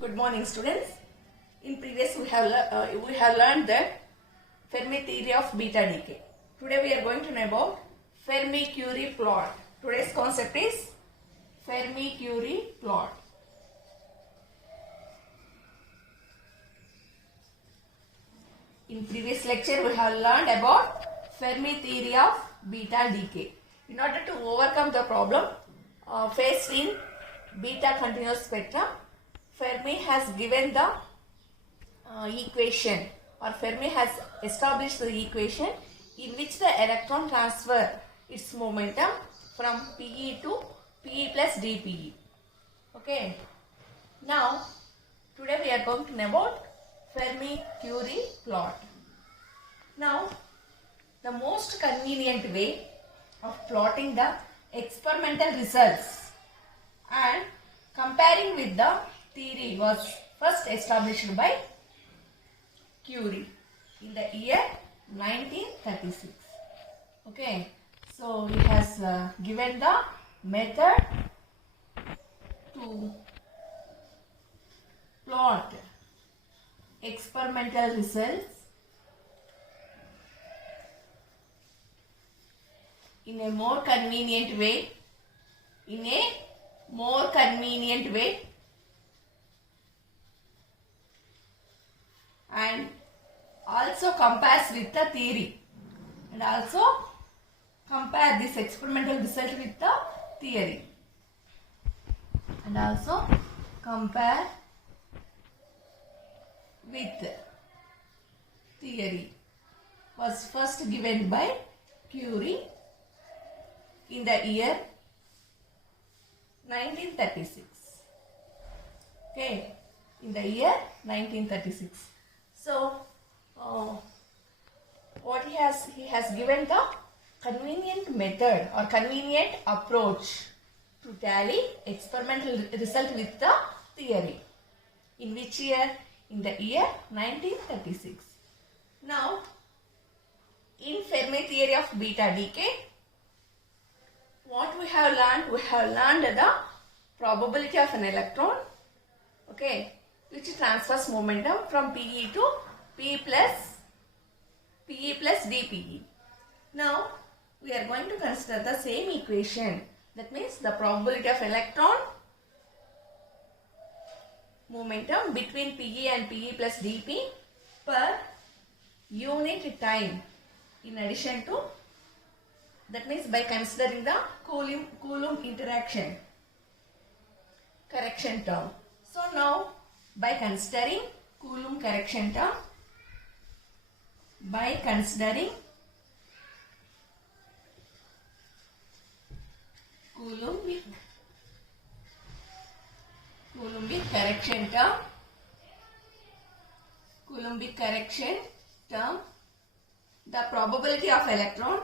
Good morning, students. In previous we have learned that Fermi theory of beta decay. Today we are going to know about Fermi-Curie plot. Today's concept is Fermi-Curie plot. In previous lecture we have learned about Fermi theory of beta decay. In order to overcome the problem faced in beta continuous spectrum, Fermi has given the equation, or Fermi has established the equation in which the electron transfer its momentum from Pe to Pe plus dPe. Okay. Now, today we are going to know about Fermi-Curie plot. Now, the most convenient way of plotting the experimental results and comparing with the theory was first established by Curie in the year 1936. Okay, so he has given the method to plot experimental results in a more convenient way, and also compares with the theory, and also compare this experimental result with the theory, and also compare with theory was first given by Curie in the year 1936. Okay, in the year 1936. So, what he has given the convenient method or convenient approach to tally experimental result with the theory. In which year? In the year 1936. Now, in Fermi theory of beta decay, what we have learned? We have learned the probability of an electron, okay, which transfers momentum from Pe to Pe plus dPe. Now, we are going to consider the same equation. That means the probability of electron momentum between Pe and Pe plus dP per unit time, in addition to, that means by considering the Coulomb interaction correction term. So now, by considering Coulomb correction term, Coulombic correction term, the probability of electron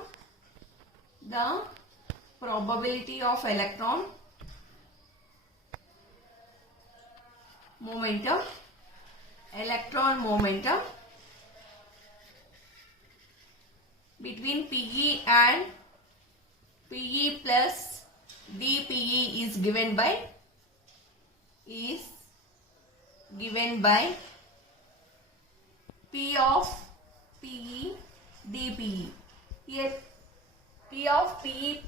momentum, between Pe and Pe plus dPe is given by P of Pe dPe. Here P of Pe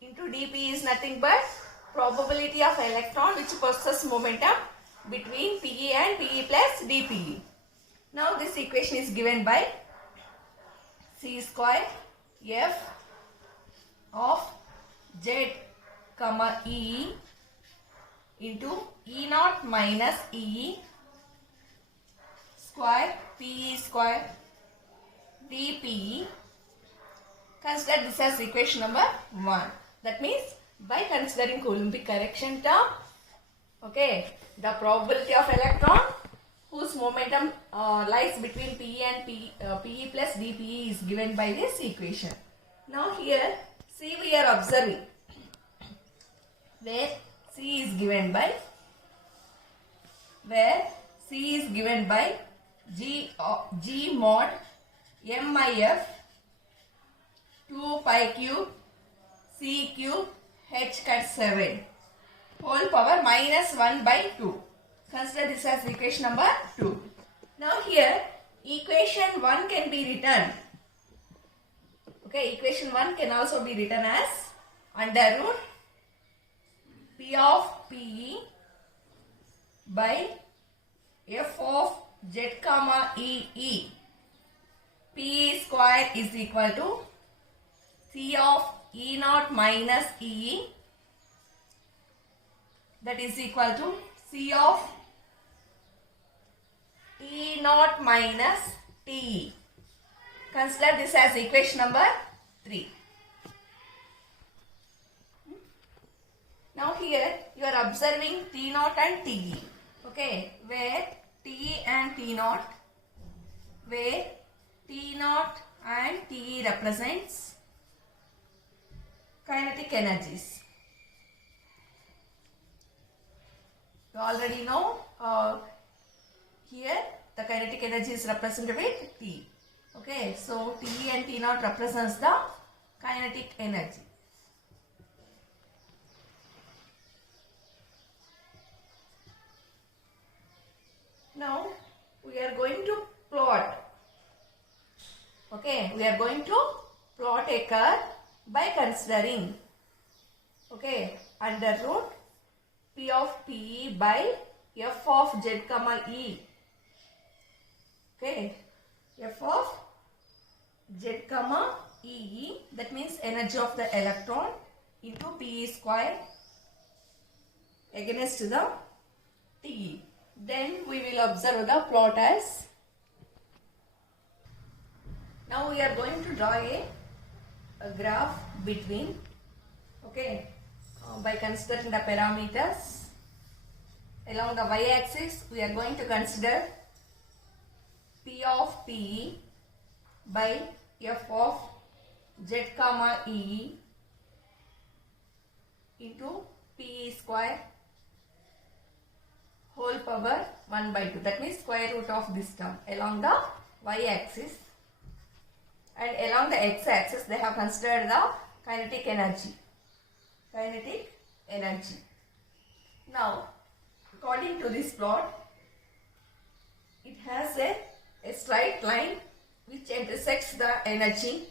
into dP is nothing but probability of electron which possesses momentum between Pe and Pe plus dPe. Now this equation is given by C square F of Z comma E into E naught minus E square Pe square dPe. Consider this as equation number 1. That means by considering Coulombic correction term, okay, the probability of electron whose momentum lies between Pe and Pe plus dPe is given by this equation. Now here, see, we are observing where C is given by G mod MIF 2 pi cube C cube H cut 7 whole power minus 1 by 2. Consider this as equation number 2. Now here equation 1 can be written. Okay, equation 1 can also be written as under root P of PE by F of Z comma EE. PE square is equal to C of E naught minus EE, that is equal to C of E naught minus TE. Consider this as equation number 3. Now here you are observing T naught and TE. Okay, where TE and T naught, where T naught and TE represents kinetic energies. You already know here the kinetic energy is represented with T. Okay, so TE and T naught represents the kinetic energy. Now we are going to plot. Okay, we are going to plot a curve by considering, okay, under root P of PE by F of Z comma E. Okay, F of Z comma EE, that means energy of the electron into PE square against the TE. Then we will observe the plot as. Now we are going to draw a graph between, okay, by considering the parameters. Along the y-axis we are going to consider P of PE by F of Z comma EE into PE square whole power 1 by 2, that means square root of this term along the y-axis, and along the x-axis they have considered the kinetic energy. Now according to this plot, it has a straight line which intersects the energy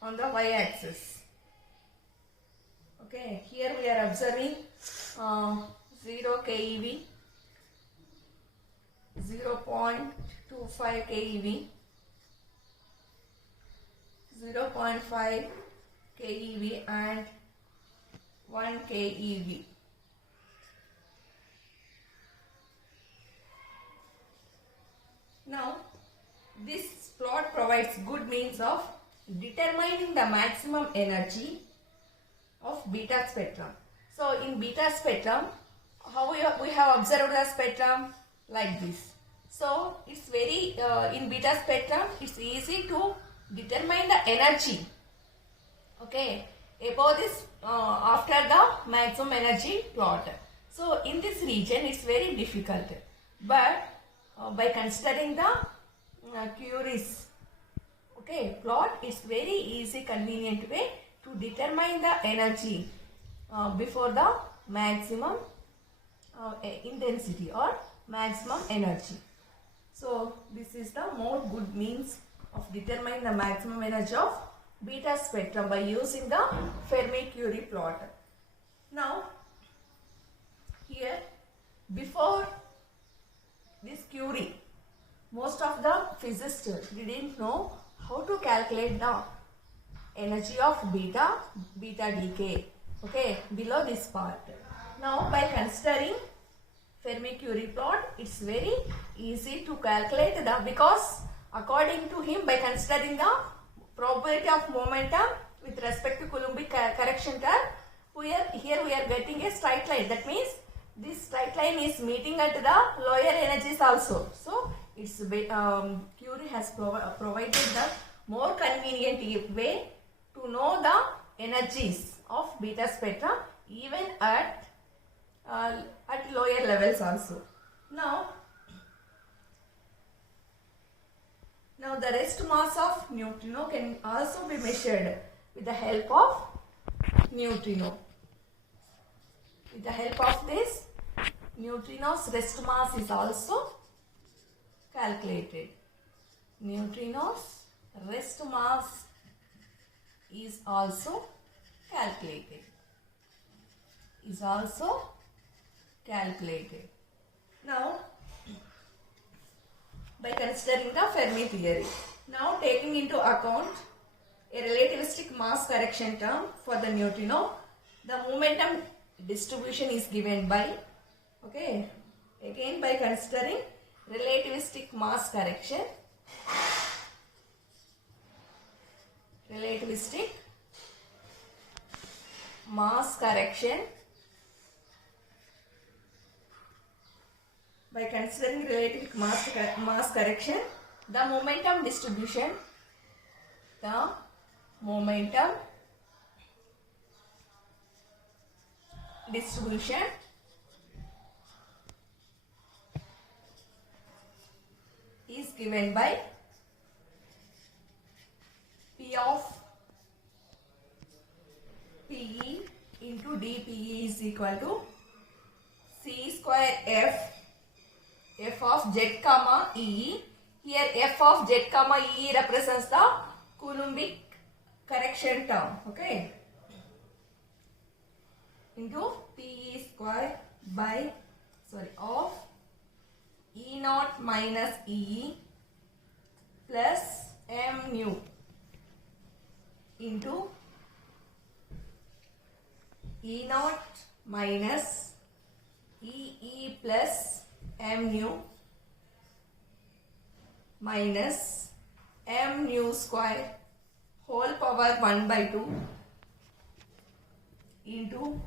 on the y-axis. Okay, here we are observing 0 keV, 0.25 keV, 0.5 keV and 1 keV. Now this plot provides good means of determining the maximum energy of beta spectrum. So in beta spectrum, how we have observed the spectrum like this. So it's very in beta spectrum it's easy to determine the energy, okay, above this after the maximum energy plot. So in this region it's very difficult, but by considering the Curie's, okay, plot, it's very easy, convenient way to determine the energy before the maximum intensity or maximum energy. So this is the more good means of determining the maximum energy of beta spectrum by using the Fermi-Curie plot. Now here, before this Curie, most of the physicists didn't know how to calculate the energy of beta decay, okay, below this part. Now by considering Fermi-Curie plot, it's very easy to calculate the, because according to him, by considering the probability of momentum with respect to Coulombic correction term, here we are getting a straight line. That means this straight line is meeting at the lower energies also. So it's Curie has provided the more convenient way to know the energies of beta spectrum even at lower levels also. Now the rest mass of neutrino can also be measured with the help of neutrino. With the help of this, neutrinos rest mass is also calculated. Neutrinos rest mass is also calculated. Now, by considering the Fermi theory. Now, taking into account a relativistic mass correction term for the neutrino, the momentum distribution is given by, okay, again by considering relativistic mass correction, by considering relative mass correction, the momentum distribution is given by P of PE into dPE is equal to C square F of Z comma E. Here F of Z comma E represents the Coulombic correction term, okay, into PE square by of E naught minus E plus M nu into E naught minus EE plus M nu minus M nu square whole power 1 by 2 into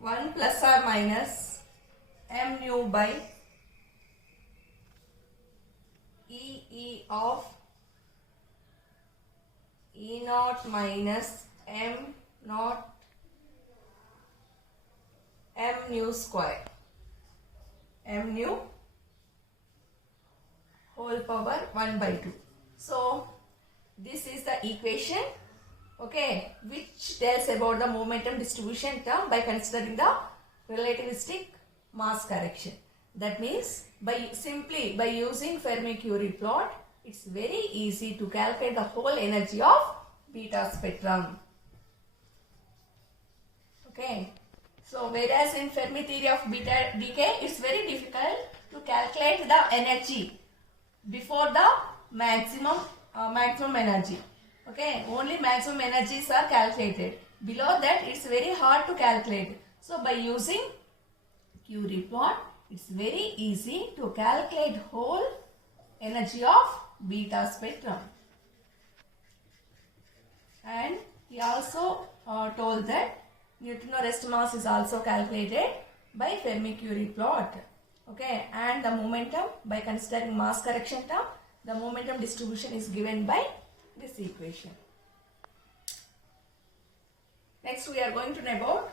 1 plus or minus M nu by EE of E naught minus M naught M nu square, M nu whole power 1 by 2. So, this is the equation, okay, which tells about the momentum distribution term by considering the relativistic mass correction. That means, simply by using Fermi-Curie plot, it's very easy to calculate the whole energy of beta spectrum. Okay. So, whereas in Fermi theory of beta decay, it's very difficult to calculate the energy before the maximum energy. Okay, only maximum energies are calculated. Below that, it's very hard to calculate. So, by using Curie plot, it's very easy to calculate whole energy of beta spectrum. And he also told that neutrino rest mass is also calculated by Fermi-Curie plot. Okay, and the momentum, by considering mass correction term, the momentum distribution is given by this equation. Next, we are going to know about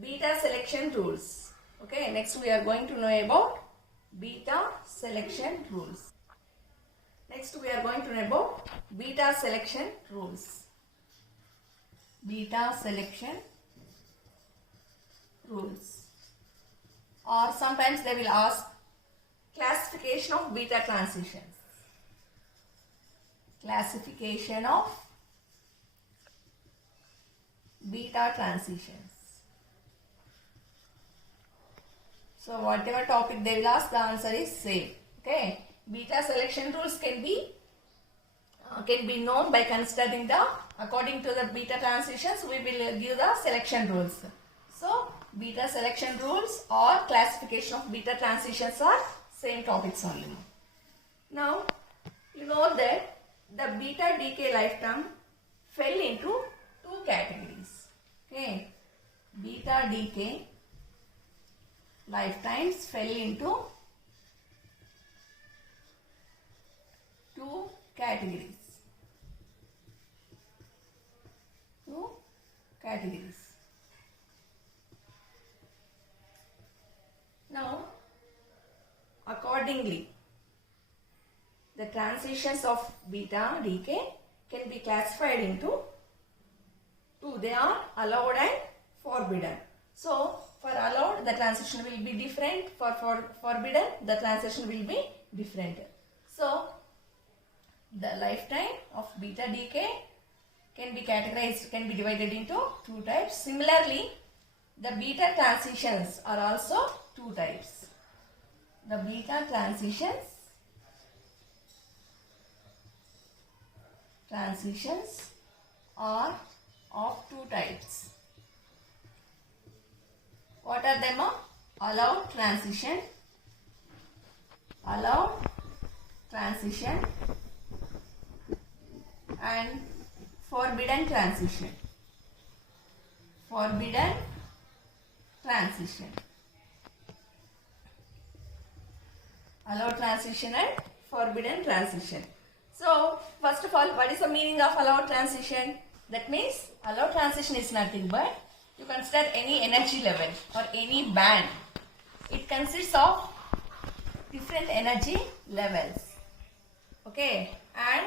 beta selection rules. Okay, next we are going to know about beta selection rules. Next, we are going to know about beta selection rules. Beta selection rules. Or sometimes they will ask classification of beta transitions. Classification of beta transitions. So whatever topic they will ask, the answer is same. Okay. Beta selection rules can be known by considering according to the beta transitions, we will give the selection rules. So beta selection rules or classification of beta transitions are same topics only. Now, you know that the beta decay lifetime fell into two categories. Okay. Beta decay lifetimes fell into two categories. Now, accordingly, the transitions of beta decay can be classified into two. They are allowed and forbidden. So for allowed, the transition will be different. For forbidden, the transition will be different. So the lifetime of beta decay can be categorized, can be divided into two types. Similarly, the beta transitions are also two types. The beta transitions are of two types. What are them? Allowed transition and forbidden transition. Allowed transition and forbidden transition. So first of all, what is the meaning of allowed transition? That means allowed transition is nothing but you consider any energy level or any band. It consists of different energy levels. Okay, and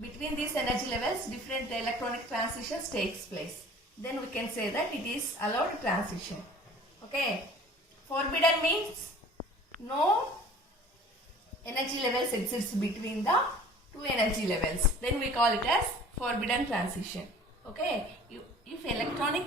between these energy levels, different electronic transitions takes place. Then we can say that it is allowed transition. Okay, forbidden means no energy levels exist between the two energy levels. Then we call it as forbidden transition. Okay, if electronic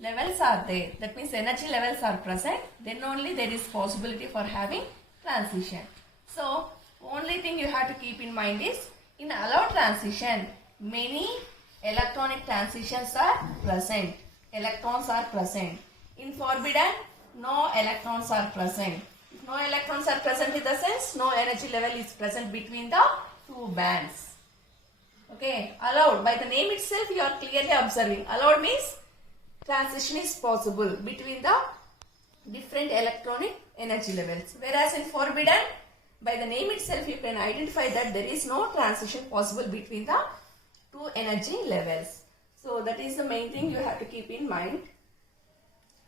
levels are there, that means energy levels are present, then only there is possibility for having transition. So only thing you have to keep in mind is in allowed transition, many electronic transitions are present. Electrons are present. In forbidden, no electrons are present. If no electrons are present in the sense, no energy level is present between the two bands. Okay, allowed. By the name itself, you are clearly observing. Allowed means transition is possible between the different electronic energy levels. Whereas in forbidden, by the name itself, you can identify that there is no transition possible between the two energy levels. So that is the main thing you have to keep in mind.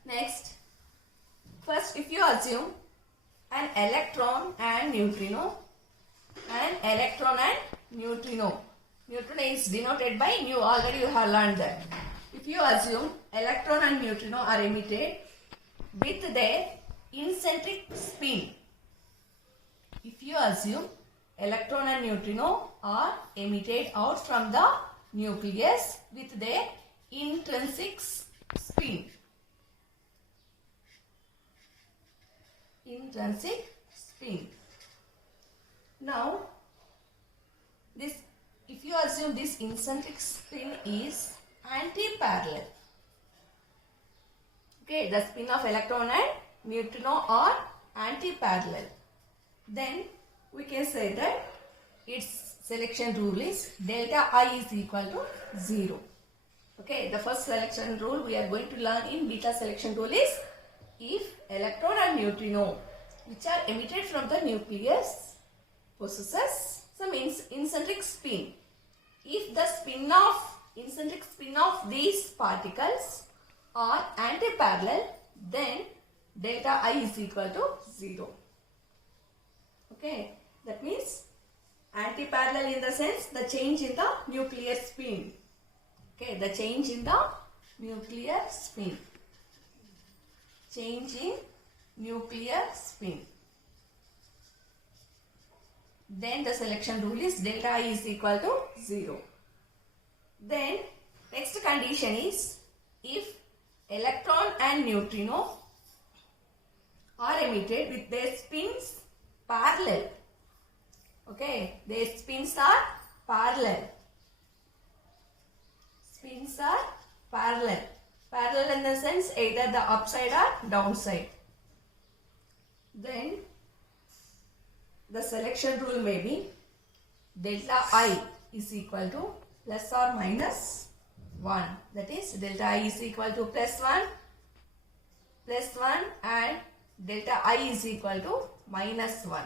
Next, first if you assume an electron and neutrino, neutrino is denoted by nu, already you have learned that. If you assume electron and neutrino are emitted with their incentric spin, if you assume electron and neutrino are emitted out from the nucleus with their intrinsic spin. Now, if you assume this incentric spin is anti-parallel. Okay, the spin of electron and neutrino are anti-parallel. Then we can say that its selection rule is delta I is equal to 0. Okay, the first selection rule we are going to learn in beta selection rule is if electron and neutrino which are emitted from the nucleus possesses some incentric spin. If the incentric spin of these particles are anti-parallel, then delta I is equal to 0. Okay, that means anti-parallel in the sense the change in the nuclear spin. Okay, the change in the nuclear spin. Change in nuclear spin. Then the selection rule is delta I is equal to 0. Then next condition is if electron and neutrino are emitted with their spins parallel. Okay, their spins are parallel. Spins are parallel. Parallel in the sense either the upside or downside. Then the selection rule may be delta I is equal to plus or minus 1. That is delta I is equal to plus 1 and delta I is equal to minus 1.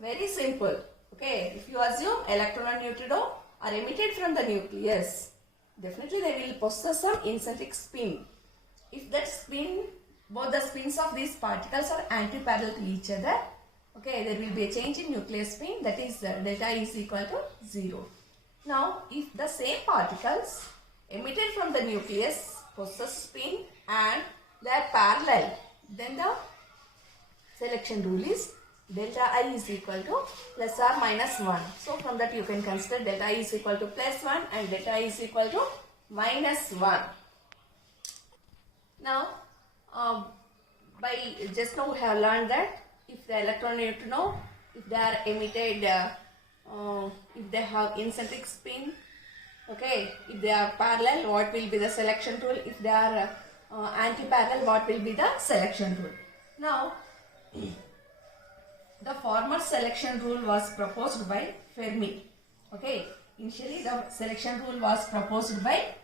Very simple. Okay, if you assume electron and neutrino are emitted from the nucleus, definitely they will possess some incentric spin. If that spin, both the spins of these particles are anti-parallel to each other, okay, there will be a change in nuclear spin, that is delta is equal to 0. Now, if the same particles emitted from the nucleus possess spin and they are parallel, then the selection rule is delta I is equal to plus or minus 1. So from that you can consider delta I is equal to plus 1 and delta I is equal to minus 1. Now, by just now we have learned that if the electron neutrino, if they are emitted, if they have incentric spin, okay, if they are parallel, what will be the selection rule? If they are anti-parallel, what will be the selection rule? Now, the former selection rule was proposed by Fermi. Okay, initially the selection rule was proposed by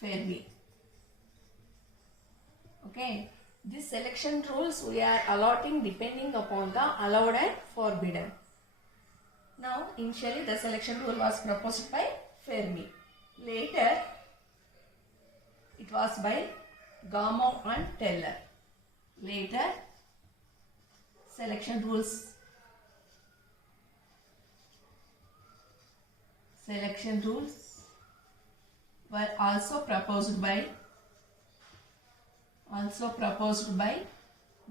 Fermi. Okay, these selection rules we are allotting depending upon the allowed and forbidden. Now, initially the selection rule was proposed by Fermi. Later, it was by Gamow and Teller. Later, selection rules were also proposed by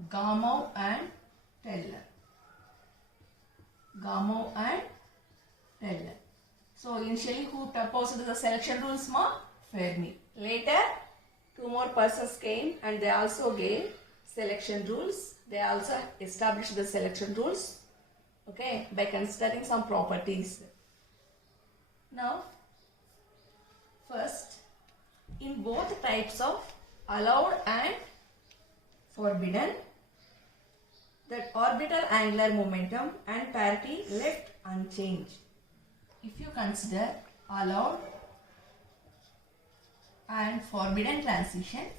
Gamow and Teller. So initially who proposed the selection rules? Fermi. Later, two more persons came and they also gave selection rules. They also established the selection rules, okay, by considering some properties. Now, first, in both types of allowed and forbidden, that orbital angular momentum and parity left unchanged. If you consider allowed and forbidden transitions,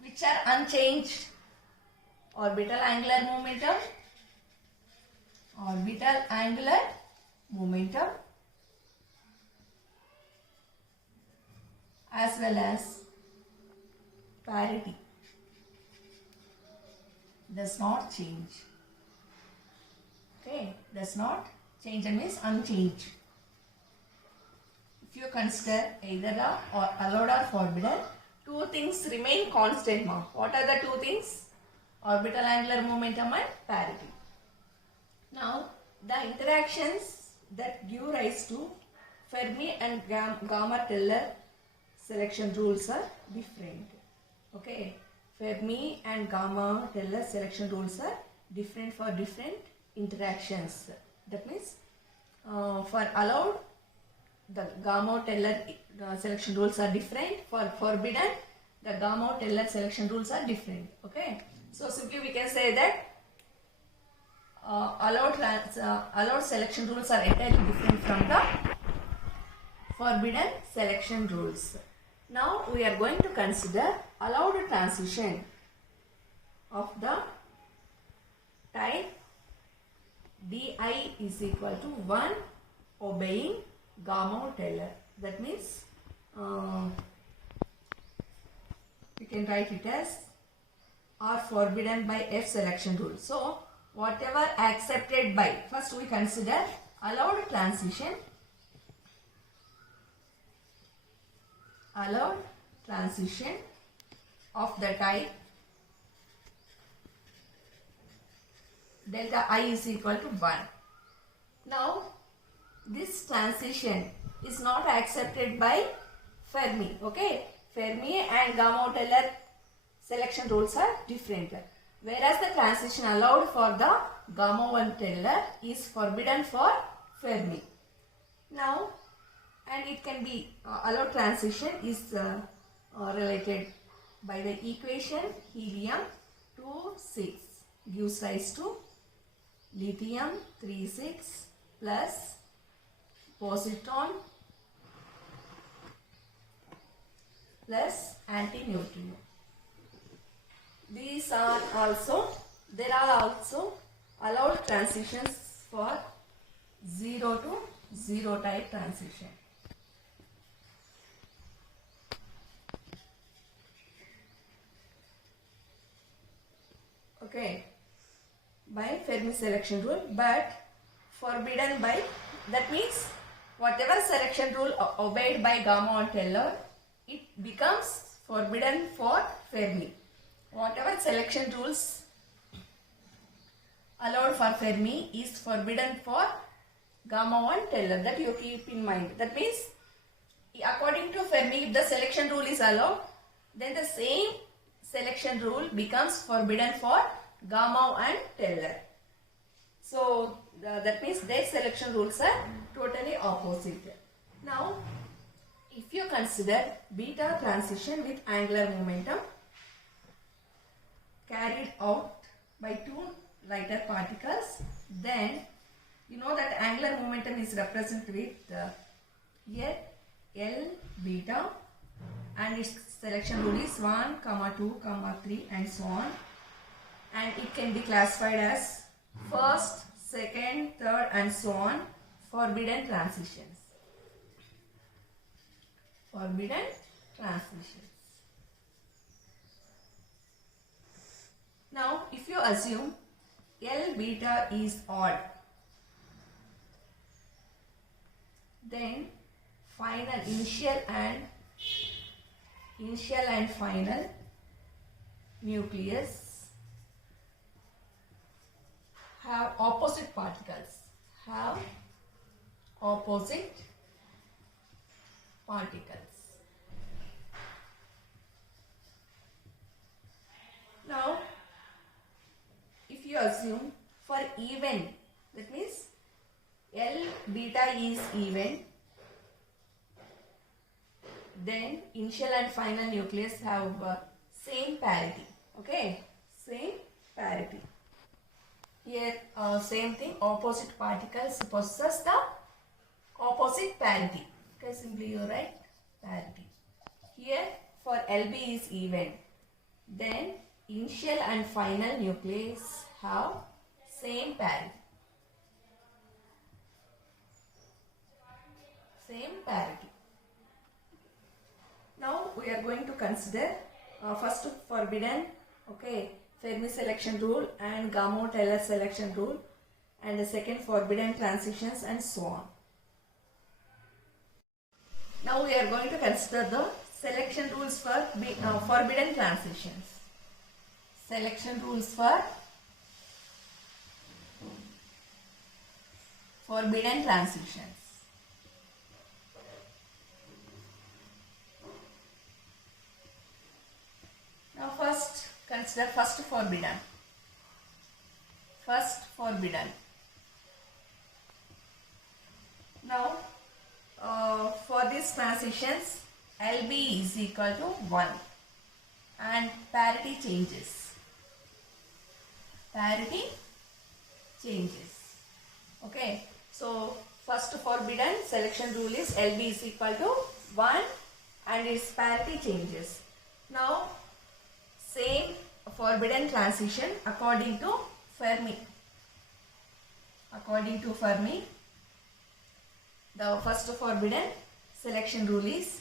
which are unchanged, orbital angular momentum as well as parity does not change. Okay, does not change means unchanged. If you consider either the or allowed or forbidden, two things remain constant. What are the two things? Orbital angular momentum and parity. Now, the interactions that give rise to Fermi and Gamow-Teller selection rules are different. Okay, Fermi and Gamow-Teller selection rules are different for different interactions. That means for allowed, the Gamow-Teller selection rules are different. For forbidden, the Gamow-Teller selection rules are different. Okay, so simply we can say that allowed selection rules are entirely different from the forbidden selection rules. Now we are going to consider allowed transition of the type di is equal to 1 obeying Gamow-Teller. That means we can write it as are forbidden by F selection rule. So whatever accepted by, first we consider allowed transition of the type delta I is equal to 1. Now, this transition is not accepted by Fermi. Okay, Fermi and Gamow-Teller selection rules are different. Whereas the transition allowed for the Gamow and Teller is forbidden for Fermi. Now, and it can be allowed transition is related by the equation helium 2,6 gives rise to lithium 3,6 plus positron plus antineutrino. These are also, there are also allowed transitions for 0 to 0 type transition. Okay, by Fermi selection rule, but forbidden by, that means whatever selection rule obeyed by Gamow and Teller, it becomes forbidden for Fermi. Whatever selection rules allowed for Fermi is forbidden for Gamow and Teller. That you keep in mind. That means according to Fermi, if the selection rule is allowed, then the same selection rule becomes forbidden for Gamow and Teller. So that means their selection rules are totally opposite. Now, if you consider beta transition with angular momentum carried out by two lighter particles, then you know that angular momentum is represented with here L beta, and its selection rule is 1, 2, 3 and so on, and it can be classified as first, second, third and so on forbidden transitions. Forbidden transitions. Now, if you assume L beta is odd, then final initial and final nucleus have opposite particles. Now, if you assume for even, that means L beta is even, then initial and final nucleus have same parity. Okay, same parity. Here same thing, opposite particles possess the opposite parity. Okay, simply you write parity. Here for LB is even, then initial and final nucleus have same parity. Same parity. Now we are going to consider first forbidden, okay, Fermi selection rule and Gamow-Teller selection rule, and the second forbidden transitions and so on. Now we are going to consider the selection rules for forbidden transitions. Selection rules for forbidden transitions. Now first consider first forbidden. Now for these transitions, LB is equal to 1 and parity changes. Okay, so first forbidden selection rule is LB is equal to 1 and its parity changes. Now same forbidden transition according to Fermi. The first forbidden selection rule is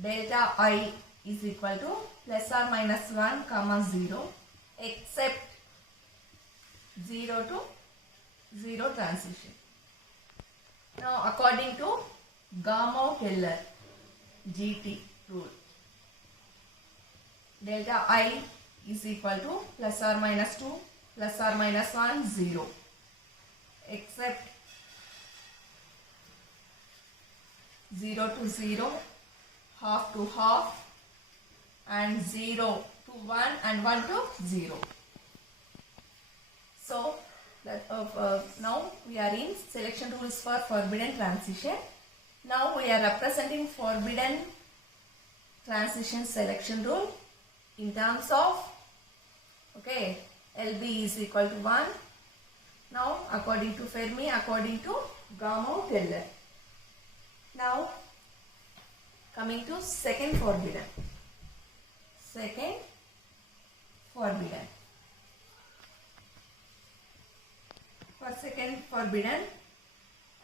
delta I is equal to plus or minus 1, 0 except 0 to 0 transition. Now according to Gamow-Teller GT rule, delta I is equal to plus or minus 2, plus or minus 1, 0 except 0 to 0, half to half and 0 to 1 and 1 to 0. So that now we are in selection rules for forbidden transition. Now we are representing forbidden transition selection rule in terms of, okay, LB is equal to 1. Now according to Fermi, according to Gamow-Teller. Now coming to second forbidden. For second forbidden,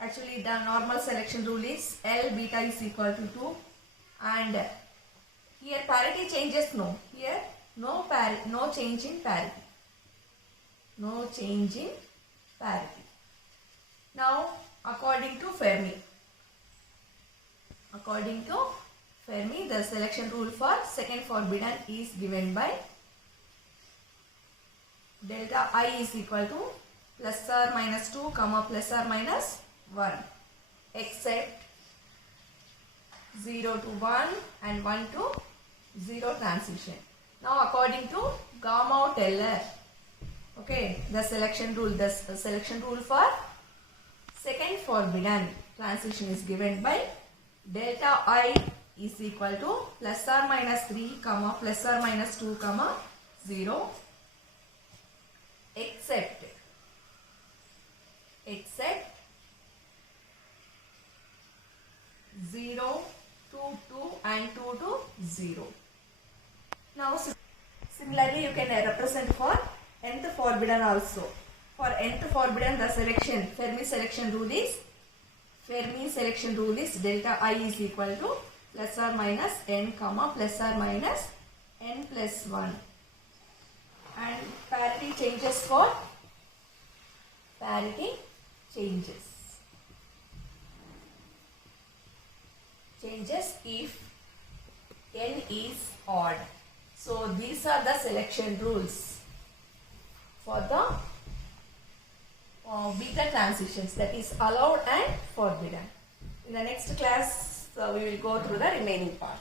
actually the normal selection rule is L beta is equal to 2, and here parity changes no. Here no change in parity. No change in parity. Now, according to Fermi, the selection rule for second forbidden is given by delta I is equal to plus or minus 2 comma plus or minus 1 except 0 to 1 and 1 to 0 transition. Now according to Gamow-Teller, okay, the selection rule for second forbidden transition is given by delta I is equal to plus or minus 3 comma plus or minus 2 comma 0 except 0 to 2 and 2 to 0. Now similarly you can represent for nth forbidden also. For nth forbidden the Fermi selection rule is delta I is equal to plus or minus n comma plus or minus n plus 1. And parity changes if n is odd. So these are the selection rules for the beta transitions, that is allowed and forbidden. In the next class we will go through the remaining part.